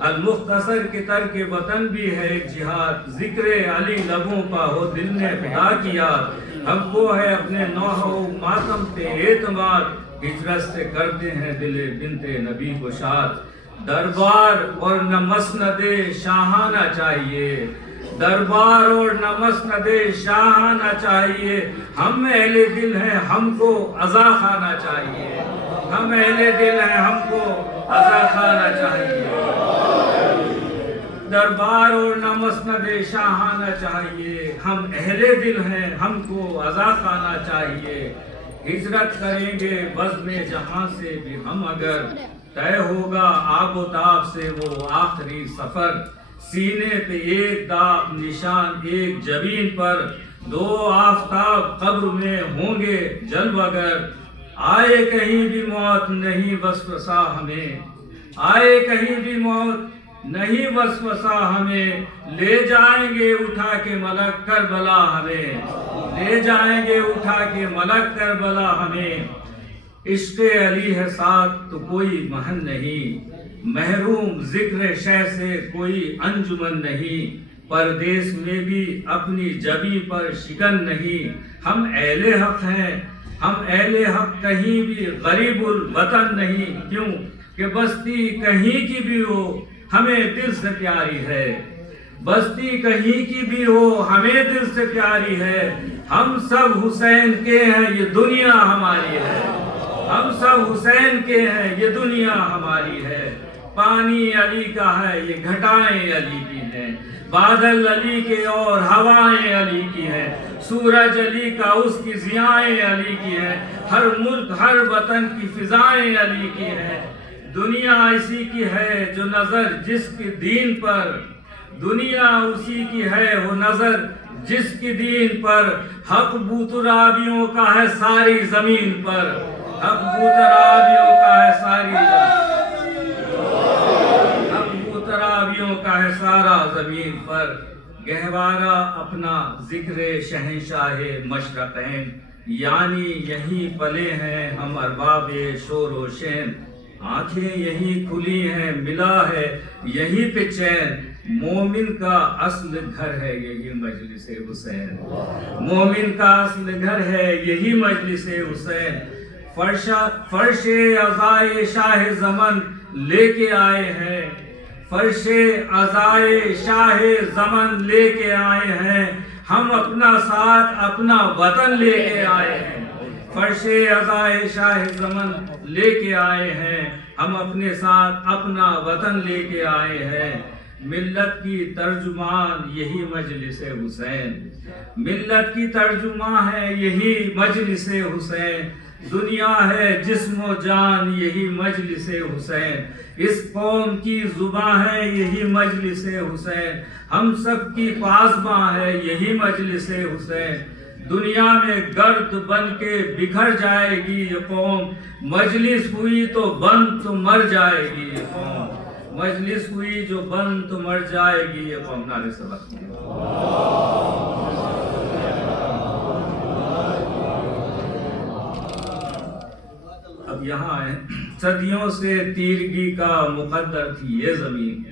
المختصر کے ترک وطن بھی ہے ایک جہاد، ذکر علی لبوں پہ ہو دل نے پیدا کیا، ہم کو ہے اپنے نوح و ماتم پہ اعتماد، ہجرت سے کرتے ہیں دل بنت نبی کو شاد۔ دربار اور نہ مسند شاہانہ چاہیے، دربار اور نہ مسند شاہانہ چاہیے، ہم اہل دل ہیں ہم کو عزا خانہ چاہیے، ہم اہل دل ہیں ہم کو عزا خانہ چاہیے۔ دربار اور نہ مسند شاہانہ چاہیے، ہم اہل دل ہیں ہم کو عزا خانہ چاہیے۔ ہجرت کریں گے بزم جہاں سے بھی ہم اگر، طے ہوگا آب و تاب سے وہ آخری سفر، سینے پہ ایک داغ نشان ایک جبین پر، دو آفتاب قبر میں ہوں گے جلوگر، آئے کہیں بھی موت نہیں وسوسہ ہمیں، آئے کہیں بھی موت نہیں وسوسہ ہمیں، لے جائیں گے اٹھا کے ملک کربلا ہمیں، لے جائیں گے اٹھا کے ملک کربلا ہمیں۔ عشق علی ہے ساتھ تو کوئی محن نہیں، محروم ذکر شہ سے کوئی انجمن نہیں، پردیس میں بھی اپنی جبی پر شکن نہیں، ہم اہل حق ہیں ہم اہل حق کہیں بھی غریب الوطن نہیں، کیوں کہ بستی کہیں کی بھی ہو ہمیں دل سے پیاری ہے، بستی کہیں کی بھی ہو ہمیں دل سے پیاری ہے، ہم سب حسین کے ہیں یہ دنیا ہماری ہے، ہم سب حسین کے ہیں یہ دنیا ہماری ہے، پانی علی کا ہے یہ گھٹائیں علی کی ہیں، بادل علی کے اور ہوائیں علی کی ہیں، سورج علی کا اس کی ضیائیں علی کی ہیں، ہر ملک ہر وطن کی فضائیں علی کی ہیں، دنیا اسی کی ہے جو نظر جس کی دین پر، دنیا اسی کی ہے وہ نظر جس کی دین پر، حق بوترابیوں کا ہے ساری زمین پر، حق بوترابیوں کا ہے ساری حق بوترابیوں کا ہے سارا زمین پر، گہوارہ اپنا ذکر شہنشاہ مشرقین، یعنی یہیں پلے ہیں ہم ارباب شور و شین، آنکھیں یہیں کھلی ہیں ملا ہے یہیں پہ چین، مومن کا اصل گھر ہے یہی مجلس حسین، مومن کا اصل گھر ہے یہی مجلس حسین، فرش عزائے شاہ زمن لے کے آئے ہیں، فرش عزائے شاہ زمن لے کے آئے ہیں، ہم اپنا ساتھ اپنا وطن لے کے آئے ہیں، فرش عزائے شاہ زمن لے کے آئے ہیں، ہم اپنے ساتھ اپنا وطن لے کے آئے ہیں، ملت کی ترجمان یہی مجلس حسین، ملت کی ترجمان ہے یہی مجلس حسین، دنیا ہے جسم و جان یہی مجلس حسین، اس قوم کی زبان ہے یہی مجلس حسین، ہم سب کی پاسباں ہے یہی مجلس حسین، دنیا میں گرد بن کے بکھر جائے گی یہ قوم، مجلس ہوئی تو بند تو مر جائے گی یہ قوم، مجلس ہوئی جو بند تو مر جائے گی یہ قوم۔ نعرہ سبق اب یہاں ہے، صدیوں سے تیرگی کا مقدر تھی یہ زمین،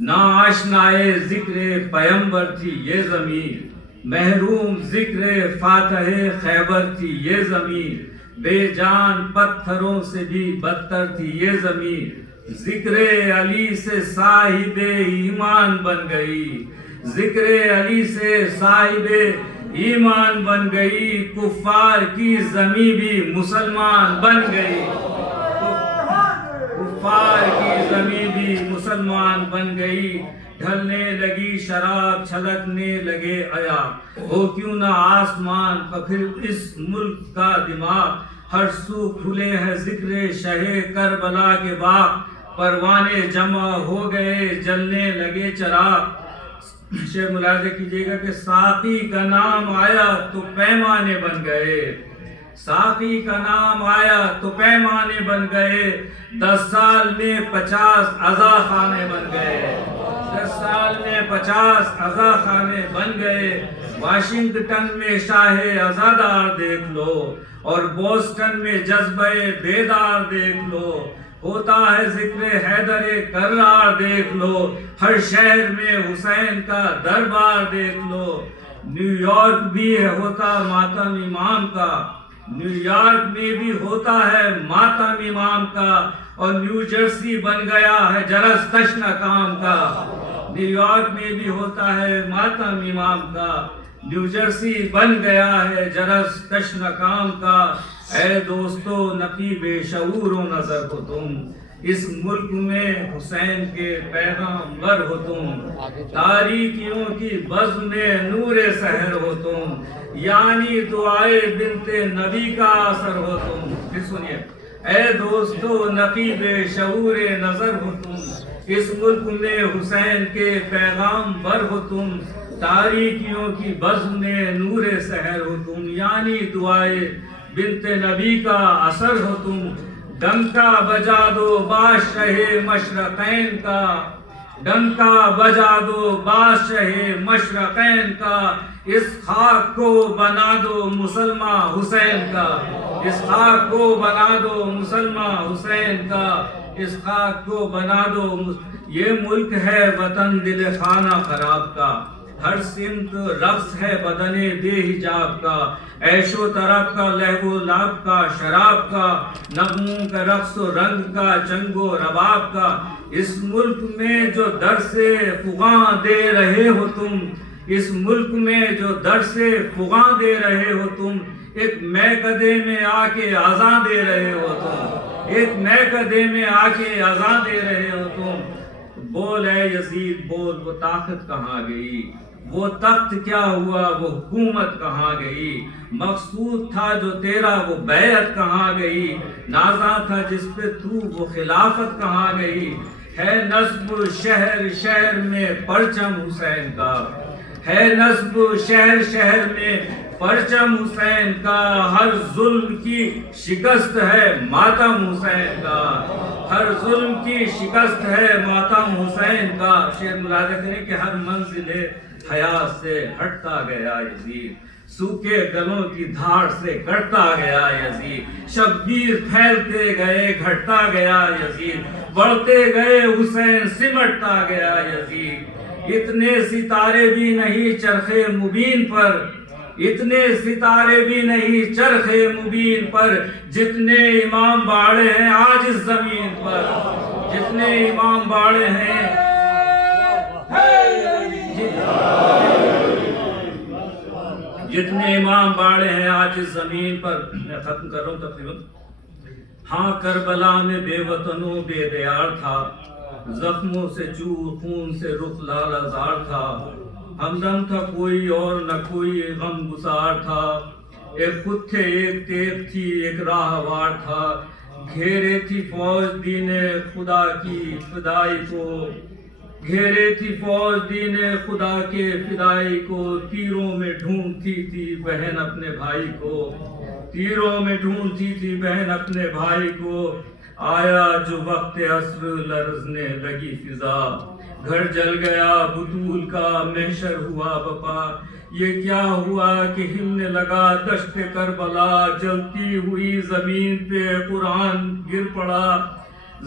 نا آشنائے ذکر پیمبر تھی یہ زمین، محروم ذکر فاتح خیبر تھی یہ زمین، بے جان پتھروں سے بھی بدتر تھی یہ زمین، ذکر علی سے صاحب ایمان بن گئی، ذکر علی سے صاحب ایمان بن گئی، کفار کی زمین بھی مسلمان بن گئی، کفار کی زمین بھی مسلمان بن گئی، ڈھلنے لگی شراب چھلکنے لگے عیا، ہو کیوں نہ آسمان کا پھر اس ملک کا دماغ، ہر سو کھلے ہیں ذکر شہ کربلا کے باغ، پروانے جمع ہو گئے جلنے لگے چراغ۔ شعر ملاحظہ کیجئے گا کہ ساقی کا نام آیا تو پیمانے بن گئے، ساقی کا نام آیا تو پیمانے بن گئے، 10 سال میں 50 عزا خانے بن گئے، 10 سال میں 50 عزا خانے بن گئے، واشنگٹن میں شاہ عزادار دیکھ لو اور بوسٹن میں جذبہ بیدار دیکھ لو، ہوتا ہے ذکر حیدر کرار دیکھ لو، ہر شہر میں حسین کا دربار دیکھ لو۔ نیو یارک بھی ہوتا ماتم امام کا، نیو یارک میں بھی ہوتا ہے ماتم امام کا، اور نیو جرسی بن گیا ہے جرس تشنہ کام کا۔ نیو یارک میں بھی ہوتا ہے ماتم امام کا، نیو جرسی بن گیا ہے جرس تشنہ کام کا۔ اے دوستو نقیب شعور و نظر ہو تم، اس ملک میں حسین کے پیغامبر ہو تم، تاریکیوں کی بزم میں نور سحر ہو تم، یعنی دعائے بنت نبی کا اثر ہو تم۔ پھر سنیے، اے دوستو نقیب شعور نظر ہو تم، اس ملک میں حسین کے پیغامبر ہو تم، تاریکیوں کی بزم میں نور سحر ہو تم، یعنی دعائے بنت نبی کا اثر ہو تم۔ ڈنکا بجا دو بادشاہ مشرقین کا، ڈنکا بجا دو بادشاہ مشرقین کا، اس خاک کو بنا دو مسلمہ حسین کا، اس خاک کو بنا دو مسلمہ حسین کا، اس خاک کو بنا دو۔ یہ ملک ہے وطن دل خانہ خراب کا، ہر سمت رقص ہے بدن بے حجاب کا، عیش و طرب کا لہو و لعب کا شراب کا، نغموں کا رقص و رنگ کا چنگ و رباب کا۔ اس ملک میں جو درس فغاں دے رہے ہو تم، اس ملک میں جو درس فغاں دے رہے ہو تم، ایک میکدے میں آ کے اذاں دے رہے ہو تم، ایک میکدے میں آ کے اذاں دے رہے ہو تم۔ بول اے یزید بول، وہ طاقت کہاں گئی، وہ تخت کیا ہوا، وہ حکومت کہاں گئی، مقصود تھا جو تیرا وہ بیعت کہاں گئی، نازاں تھا جس پہ تو وہ خلافت کہاں گئی۔ ہے نصب شہر شہر میں پرچم حسین کا، ہے نصب شہر شہر میں پرچم حسین کا، ہر ظلم کی شکست ہے ماتم حسین کا، ہر ظلم کی شکست ہے ماتم حسین کا۔ شعر ملاحظہ کریں کہ ہر منزل حیات سے ہٹتا گیا یزید، سوکھے گلوں کی دھاڑ سے کٹتا گیا یزید، شبیر پھیلتے گئے گھٹتا گیا یزید، بڑھتے گئے حسین سمٹتا گیا یزید۔ اتنے ستارے بھی نہیں چرخ مبین پر، اتنے ستارے بھی نہیں چرخ مبین پر، جتنے امام باڑے ہیں آج اس زمین پر، جتنے امام باڑے ہیں، جتنے امام باڑے ہیں آج اس زمین پر۔ میں ختم کر رہا ہوں تقریباً۔ ہاں کربلا میں بے وطنوں بے دیار تھا، زخموں سے چور خون سے رخ لال ازار تھا، ہمدم تھا کوئی اور نہ کوئی غم گسار تھا، ایک خود تھے ایک تیغ تھی ایک راہوار تھا، گھیرے تھی فوج دین خدا کی فدائی کو، گھیرے تھی فوج دین خدا کے فدائی کو، تیروں میں ڈھونڈتی تھی بہن اپنے بھائی کو، تیروں میں ڈھونڈتی تھی بہن اپنے بھائی کو، آیا جو وقت عصر لرزنے لگی فضا، گھر جل گیا بطول کا محشر ہوا بپا، یہ کیا ہوا کہ ہلنے لگا دشت کربلا، جلتی ہوئی زمین پہ قرآن گر پڑا،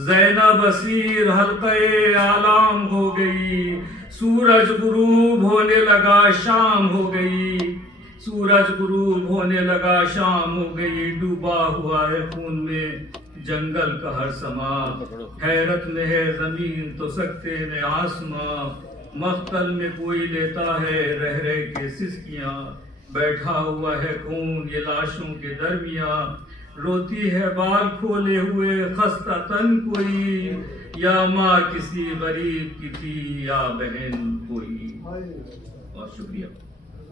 زینب اسیر حلقے اعلام ہو گئی، سورج غروب ہونے لگا شام ہو گئی، سورج غروب ہونے لگا شام ہو گئی، ڈوبا ہوا ہے خون میں جنگل کا ہر سما، حیرت میں ہے زمین تو سکتے میں آسماں، مقتل میں کوئی لیتا ہے رہ رہ کے سسکیاں، بیٹھا ہوا ہے خون یہ لاشوں کے درمیان، روتی ہے بال کھولے ہوئے خستہ تن کوئی، یا ماں کسی غریب کی تھی یا بہن کوئی۔ بہت شکریہ۔